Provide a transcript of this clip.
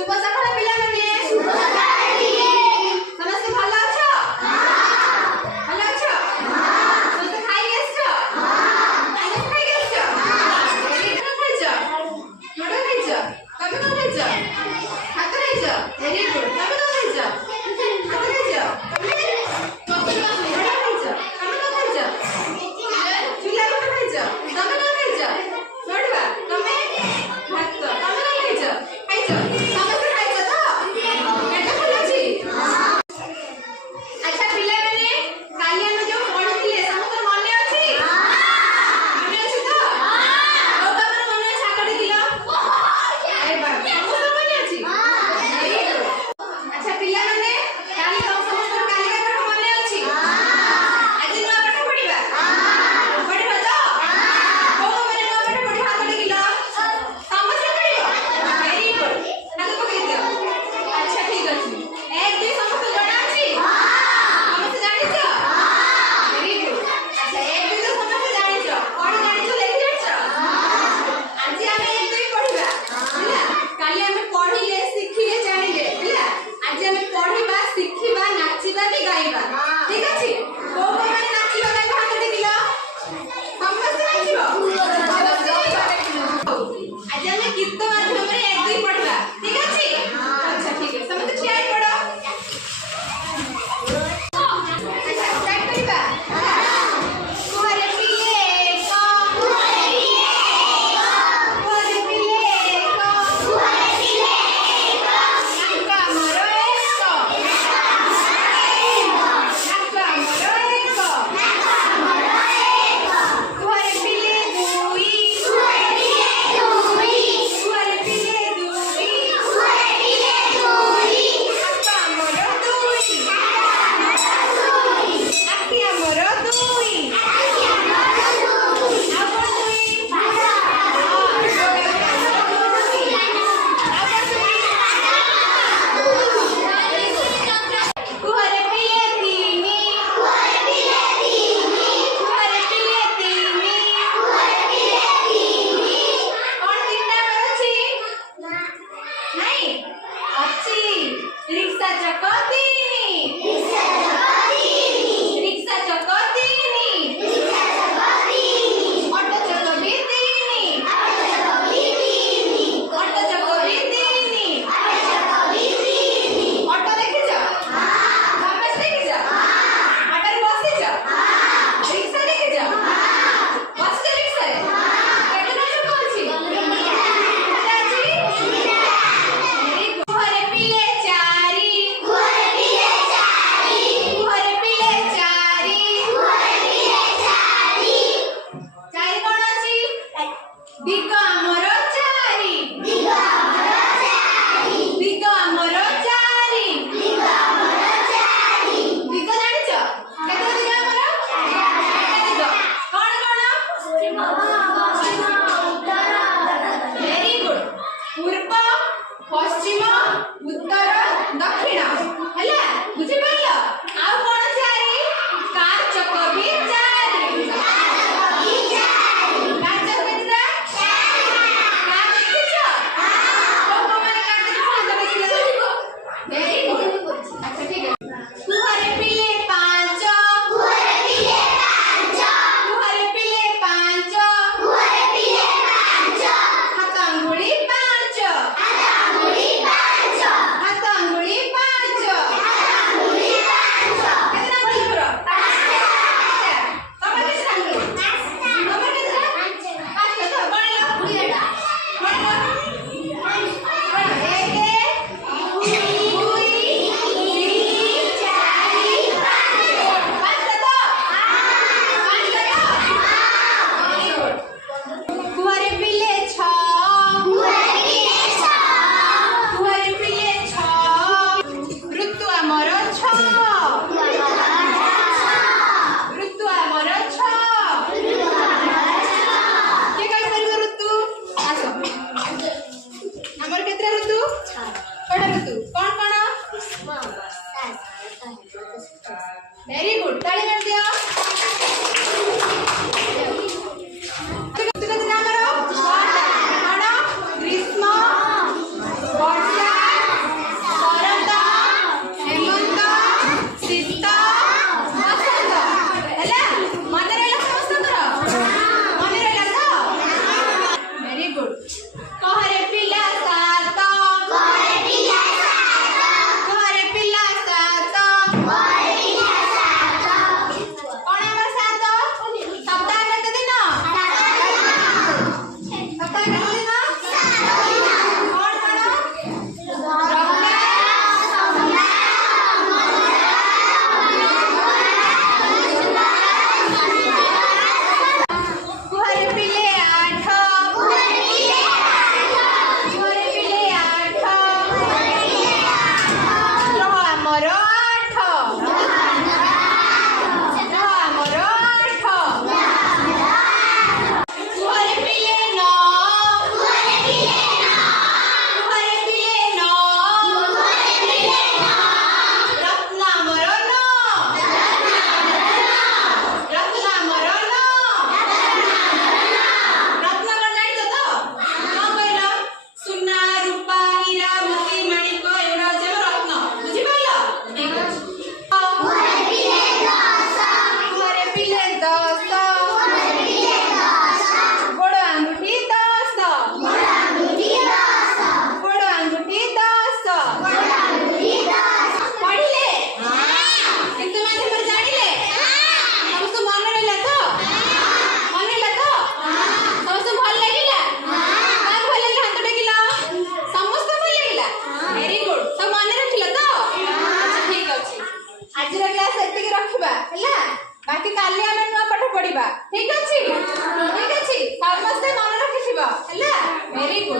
शुभ सकाळ पिलाମାନେ शुभ सकाळ ସମସ୍ତେ ଭଲ ଅଛ? ଭଲ ଅଛ? ସମସ୍ତେ ଖାଇକି ଆସିଛ? ସମସ୍ତେ ଖାଇକି ଆସିଛ? କଣ ଖାଇଛ? ମଟର ଖାଇଛ? ତମେ କଣ ଖାଇଛ? ଭାତ ଖାଇଛ? Very good. ତମେ କଣ ଖାଇଛ? ଭାତ ଖାଇଛ? ତମେ ମଟର ଖାଇଛ? ତମେ କଣ ଖାଇଛ? ଚୁଲା ମଟର ଖାଇଛ? ତମେ କଣ ଖାଇଛ? ନଡ଼ିବା ତମେ ଭାତ ତମେ କଣ ଖାଇଛ? ଖାଇଛ? ସମସ୍ତେ ଖାଇଛ ତ? ପେଟ ଫୁଲ ଅଛି? ଆଚ୍ଛା ପିଲାମାନେ କାଲି ଆମେ ଯୋଉ ପଢିଥିଲେ ସମସ୍ତଙ୍କର ମନେ ଅଛି? ମନେ ଅଛି ତ? କୋଉ କାମରେ ମନେ ଅଛି ହାତ ଟେକିଲ? ଆରେ ବାବା ସମସ୍ତଙ୍କର ମନେ ଅଛି? Very good. ଆଚ୍ଛା ପିଲାମାନେ କାଲି ସମସ୍ତଙ୍କର କାଲିକା ପାଠ ମନେ ଅଛି? ଆଜି ନୂଆ ପାଠ ପଢିବା? ପଢିବା ତ? କୋଉ ମାନେ ନୂଆ ପାଠ ପଢିବା ହାତ ଟେକିଲ? ସମସ୍ତେ ପଢିବ? Very good. ହାତ ପକେଇ ଦିଅ। ଆଚ୍ଛା ଠିକ ଅଛି। 1 2 ସମସ୍ତେ ଜଣା ଅଛି? ସମସ୍ତେ ଜାଣିଛ? Very good. ଆଚ୍ଛା 1 2 ତ ସମସ୍ତେ ଜାଣିଛ। କଣ ଜାଣିଛ ଲେଖି ଜାଣିଛ? ଆଜି ଆମେ 1 2 ପଢିବା ହେଲା। କାଲି ଆମେ ପଢିଲେ ଶିଖିଲେ ଜାଣିଲେ ହେଲା। ଆଜି ଆମେ ପଢିବା ଶିଖିବା ନାଚିବା ବି ଗାଇବା ଠିକ ଅଛି। କୋଉ ମାନେ ନାଚିବା ଗାଇବା ହାତ ଟେକିଲ? ସମସ୍ତେ ନାଚିବ? ଆଜି ଆମେ ଗୀତ ମାଧ୍ୟମରେ 1 2 ପଢିବା ଠିକ ଅଛି। ଆଚ୍ଛା ଠିକ ଅଛି ସମସ୍ତେ ଠିଆ ହେଇ ପଡ। ଆଚ୍ଛା ଷ୍ଟାର୍ଟ କରିବା। କୁହରେ ପିଲେ କ କୁହରେ ପିଲେ କ ନାକ ଆମର ଏକ ନାକ ଆମର ଏକ କୁହରେ ପିଲେ ଦୁଇ କୁହରେ ପିଲେ ଦୁଇ ନାକ ଆମର ଦୁଇ ଆଖି ଆମର ଦୁଇ ଆଉ କଣ ଦୁଇ? କୁହରେ ପିଲେ ତିନି କୁହରେ ପିଲେ ତିନି କଣ ତିନିଟା ଆମର ଅଛି? ନାଇଁ ଅଛି। ରିକ୍ସା ଚକ ତିନି ରିକ୍ସା ଚକ ତିନି ଅଟୋ ଚକ ବି ତିନି ଅଟୋ ଚକ ବି ତିନି ଅଟୋ ଦେଖିଛ? ସମସ୍ତେ ଦେଖିଛ? ଅଟୋରେ ବସିଛ? ରିକ୍ସା ଦେଖିଛ? ବସିଛ ରିକ୍ସାରେ? କେତେଟା ଚକ ଅଛି? କେତେଟା ଅଛି? କୁହରେ ପିଲେ ଚାରି କୁହରେ ପିଲେ ଚାରି ଚାରି କଣ ଅଛି? ଦିଗ ଆମର ଚାରି ଦିଗ ଆମର ଚାରି ଦିଗ ଜାଣିଛ? କେତେ ଦିଗ ଆମର? ଦିଗ କଣ କଣ? Very good. ପୂର୍ବ ପଶ୍ଚିମ ଉତ୍ତର ଦକ୍ଷିଣ ହେଲା ବୁଝିପାରିଲ? ଆଉ କଣ ଚାରି? କାର ଚକ ବି ଚାରି କାର ଚକ କେତେଟା? Very good.